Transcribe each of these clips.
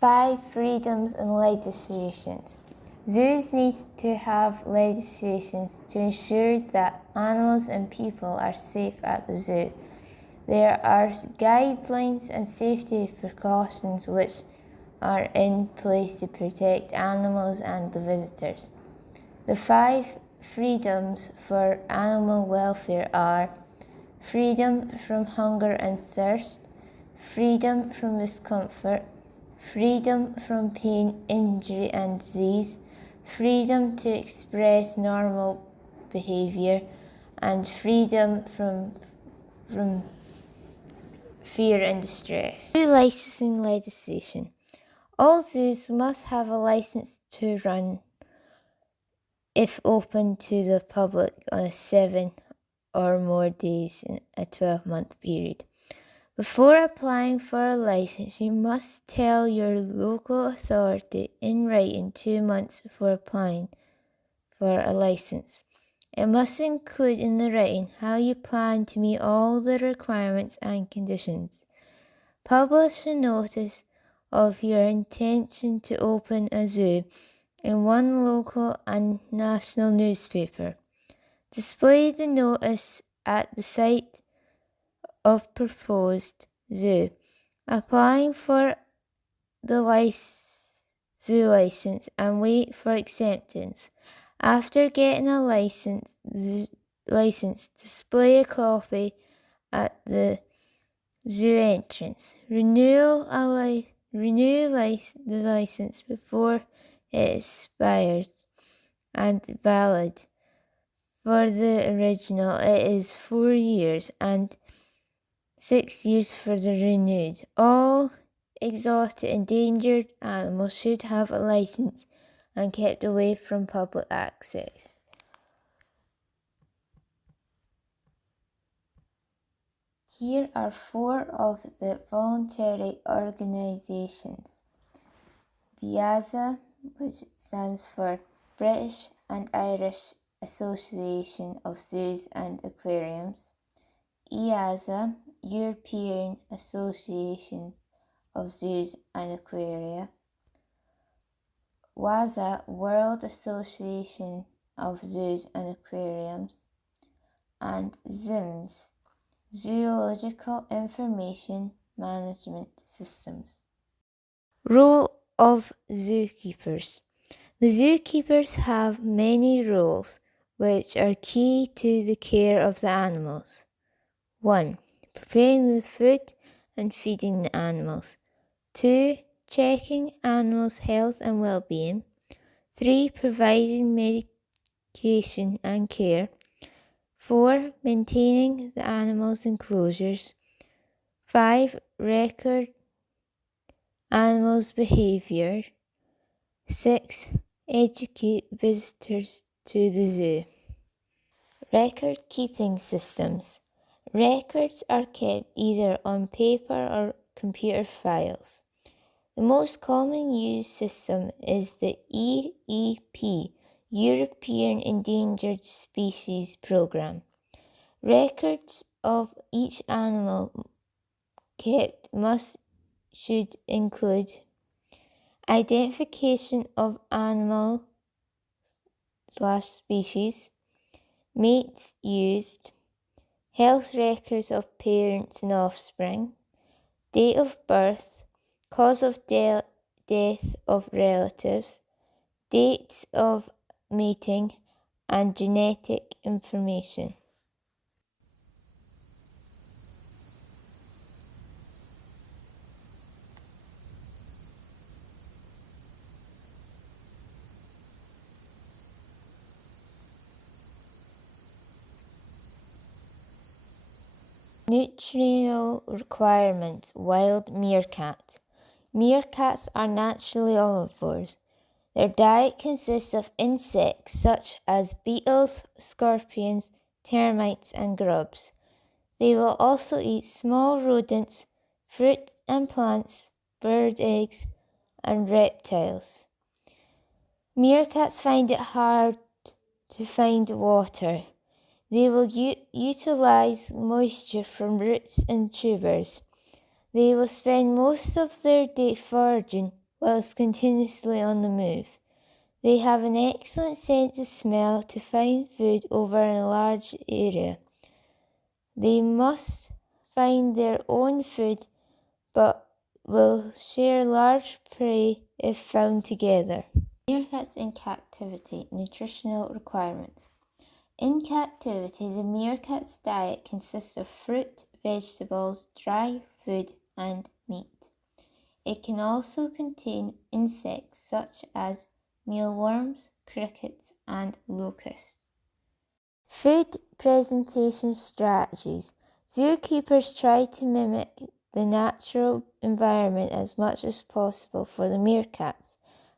5 freedoms and legislations. Zoos need to have legislations to ensure that animals and people are safe at the zoo. There are guidelines and safety precautions which are in place to protect animals and the visitors. The 5 freedoms for animal welfare are freedom from hunger and thirst, freedom from discomfort, freedom from pain, injury and disease, freedom to express normal behaviour, and freedom from fear and distress. Zoo licensing legislation. All zoos must have a license to run, if open to the public, on 7 or more days in a 12-month period. Before applying for a license, you must tell your local authority in writing 2 months before applying for a license. It must include in the writing how you plan to meet all the requirements and conditions. Publish a notice of your intention to open a zoo in one local and national newspaper. Display the notice at the site of proposed zoo. Applying for the zoo license and wait for acceptance. After getting a license, display a copy at the zoo entrance. Renew the license before it expires and valid. For the original, it is 4 years and 6 years for the renewed. All exotic endangered animals should have a license and kept away from public access. Here are 4 of the voluntary organisations. BIAZA, which stands for British and Irish Association of Zoos and Aquariums. EAZA, European Association of Zoos and Aquaria. WAZA, World Association of Zoos and Aquariums. And ZIMS, Zoological Information Management Systems. Role of zookeepers. The zookeepers have many roles which are key to the care of the animals. 1. Preparing the food and feeding the animals. 2. Checking animals' health and well-being. 3. Providing medication and care. 4. Maintaining the animals' enclosures. 5. Record animals' behaviour. 6. Educate visitors to the zoo. Record-keeping systems. Records are kept either on paper or computer files. The most common used system is the EEP, European Endangered Species Programme. Records of each animal kept should include identification of animal/species, mates used, health records of parents and offspring, date of birth, cause of death of relatives, dates of mating, and genetic information. Nutritional requirements. Wild meerkat. Meerkats are naturally omnivores. Their diet consists of insects such as beetles, scorpions, termites, and grubs. They will also eat small rodents, fruit and plants, bird eggs, and reptiles. Meerkats find it hard to find water. They will utilize moisture from roots and tubers. They will spend most of their day foraging whilst continuously on the move. They have an excellent sense of smell to find food over a large area. They must find their own food, but will share large prey if found together. Meerkats in captivity. Nutritional requirements. In captivity, the meerkat's diet consists of fruit, vegetables, dry food, and meat. It can also contain insects such as mealworms, crickets, and locusts. Food presentation strategies. Zookeepers try to mimic the natural environment as much as possible for the meerkats.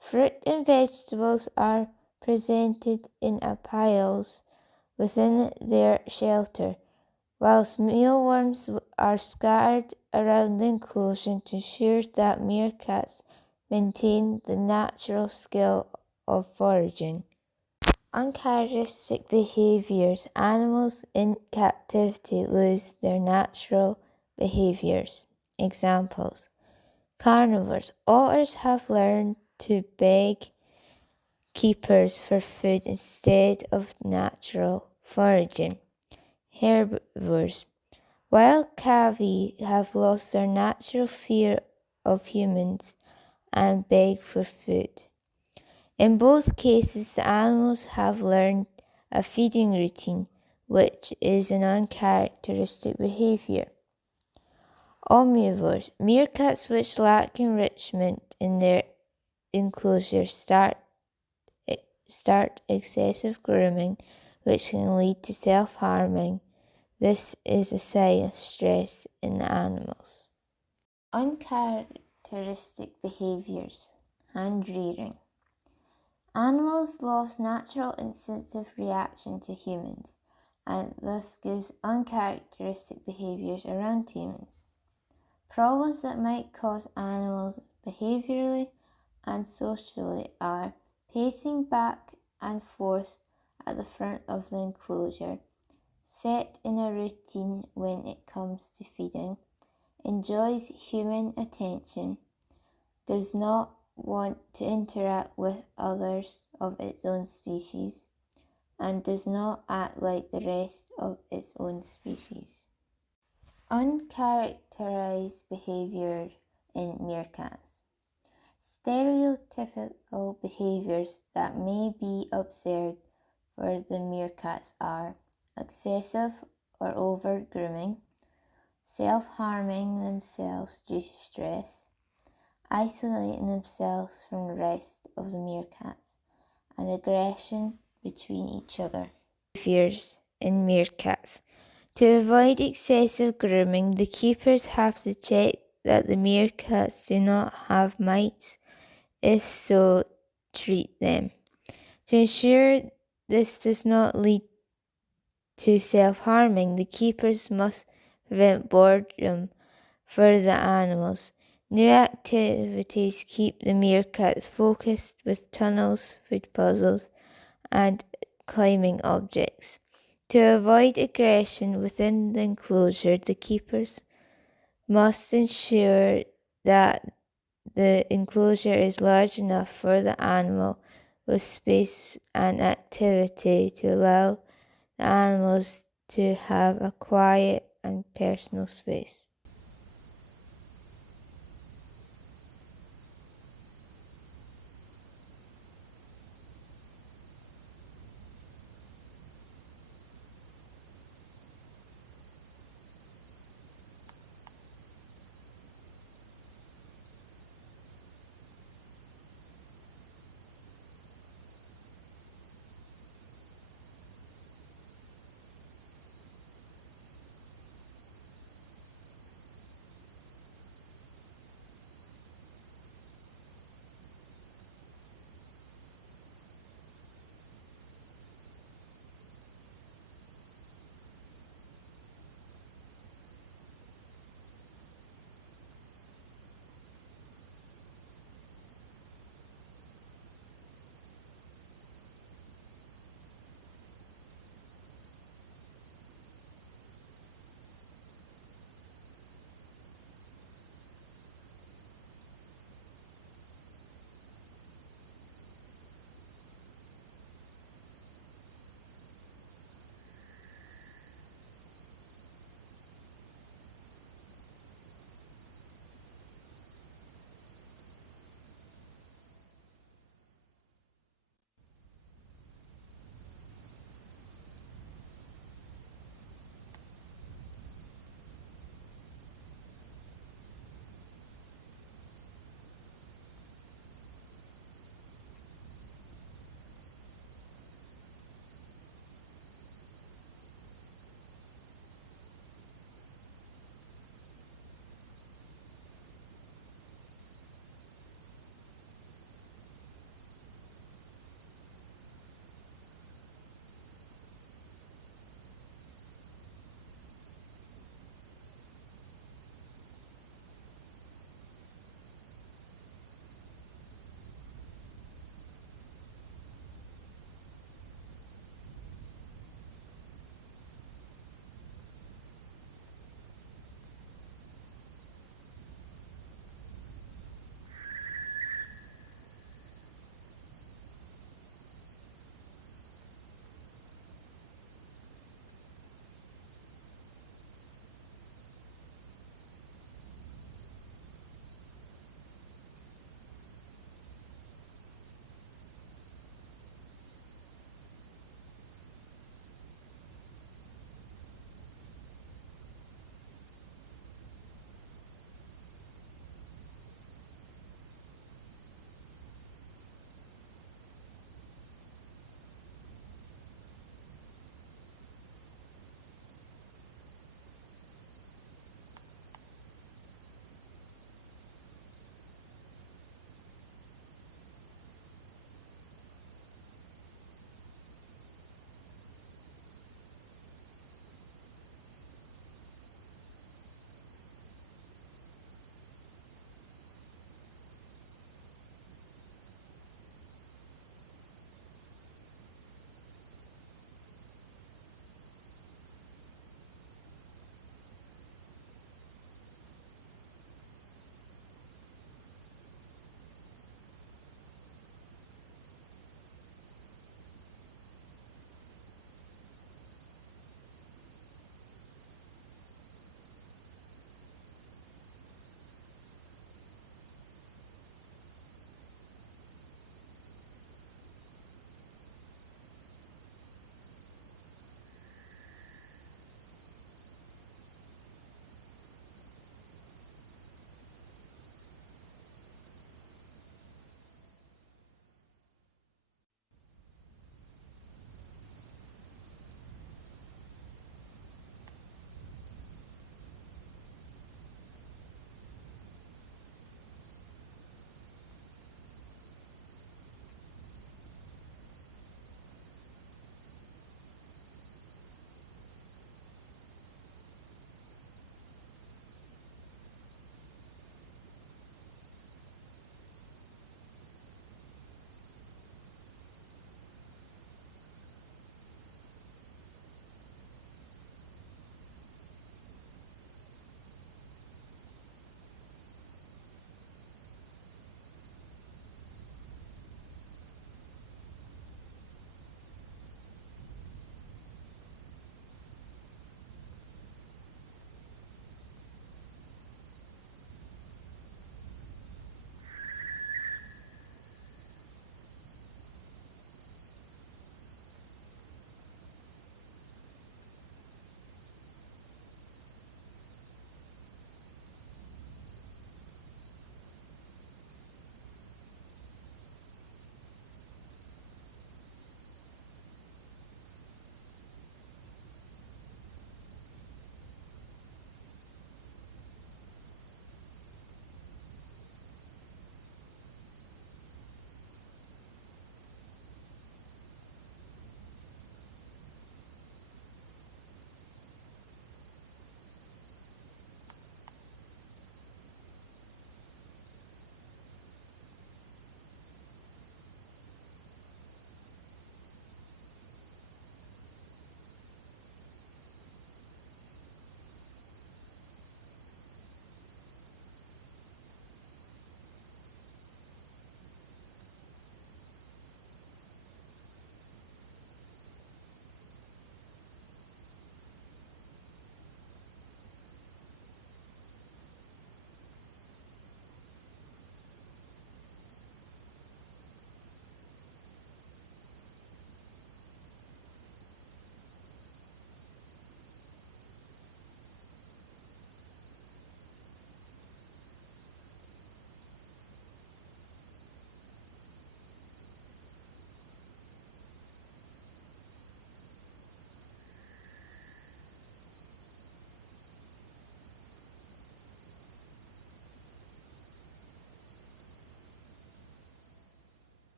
Fruit and vegetables are presented in piles within their shelter, whilst mealworms are scattered around the enclosure to ensure that meerkats maintain the natural skill of foraging. Uncharacteristic behaviours. Animals in captivity lose their natural behaviours. Examples. Carnivores. Otters have learned to beg keepers for food instead of natural foraging. Herbivores. Wild cavy have lost their natural fear of humans and beg for food. In both cases, the animals have learned a feeding routine, which is an uncharacteristic behaviour. Omnivores. Meerkats which lack enrichment in their enclosure start excessive grooming, which can lead to self-harming. This is a sign of stress in the animals. Uncharacteristic behaviours. Hand-rearing. Animals lost natural instinctive reaction to humans, and thus gives uncharacteristic behaviours around humans. Problems that might cause animals behaviourally and socially are pacing back and forth at the front of the enclosure, set in a routine when it comes to feeding, enjoys human attention, does not want to interact with others of its own species, and does not act like the rest of its own species. Uncharacterized behavior in meerkats. Stereotypical behaviors that may be observed for the meerkats are excessive or over grooming, self-harming themselves due to stress, isolating themselves from the rest of the meerkats, and aggression between each other. Behaviors in meerkats. To avoid excessive grooming, the keepers have to check that the meerkats do not have mites. If so, treat them. To ensure this does not lead to self-harming, the keepers must prevent boredom for the animals. New activities keep the meerkats focused with tunnels, food puzzles, and climbing objects. To avoid aggression within the enclosure, the keepers must ensure that the enclosure is large enough for the animal with space and activity to allow the animals to have a quiet and personal space.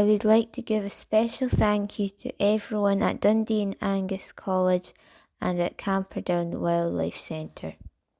I would like to give a special thank you to everyone at Dundee and Angus College and at Camperdown Wildlife Centre.